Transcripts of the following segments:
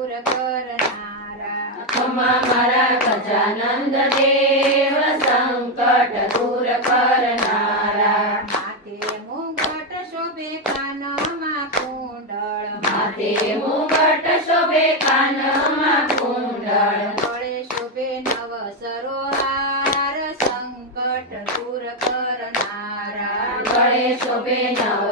દૂર કરનારા ખમા મારા ગજાનંદ દેવ સંકટ દૂર કરનારા માથે મુગટ શોભે કાનમાં કુંડળ માથે મુગટ શોભે કાનમાં કુંડળ ગળે શોભે નવ સરોહાર સંકટ દૂર કરનારા. ગળે શોભે નવ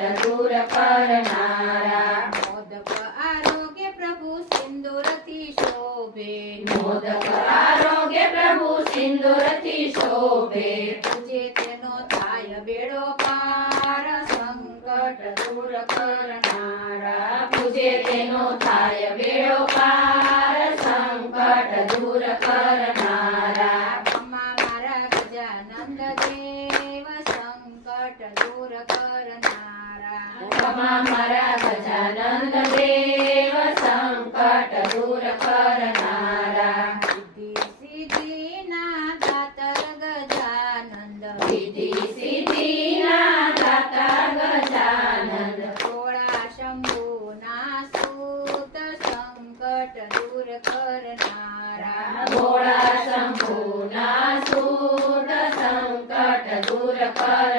દૂર કરનારા મોદક આરોગ્ય પ્રભુ સિંદૂરથી શોભે મોદક આરોગ્ય પ્રભુ સિંદૂરથી શોભે પૂજે તેનો થાય બેડો પાર સંકટ દૂર કરનારા પૂજે તેનો થાય બેડો પાર સંકટ દૂર કરનારા ખમા મારા ગજાનંદ દેવ સંકટ દૂર કરનારા ખમા મારા ગજાનંદ દેવ સંકટ દૂર કરનારા સિદ્ધિ સિદ્ધિના દાતર ગજાનંદ સિદ્ધિ સિદ્ધિના દાતા ગજાનંદ થોડા શંભુના સૂત સંકટ દૂર કરનારા ભોળા શંભુના સૂત સંકટ દૂર કરનારા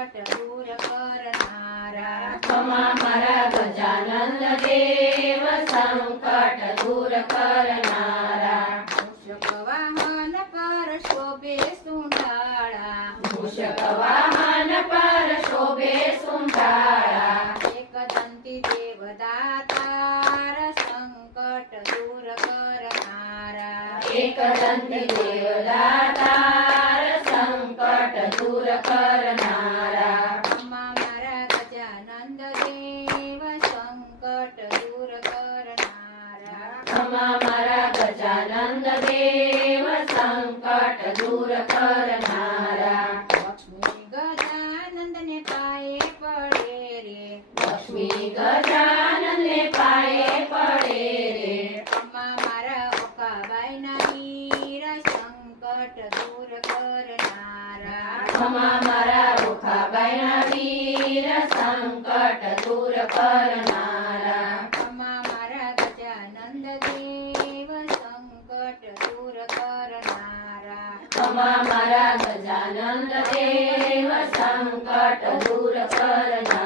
સંકટ દૂર કરનારા ખમા મારા ગજાનંદ દેવ સંકટ દૂર કરનારા મૂષક વાહન પર શોભે સુંડાળા મૂષક વાહન પર શોભે સુંઢાળા એક દંતી દેવદાતાર સંકટ દૂર કરનારા એક દંતી દેવદાતાર દેવ સંકટ દૂર કરનારા લક્ષ્મી ગજાનંદને પાયે પડે રે લક્ષ્મી ગજાનંદને પાયે પડે રે ખમા મારા ઓકાબાઈના વીર સંકટ દૂર કરનારા ખમા મારા રૂખાબાઈના વીર સંકટ દૂર કરનારા ખમા મારા ગજાનંદ દેવ સંકટ દૂર કરનારા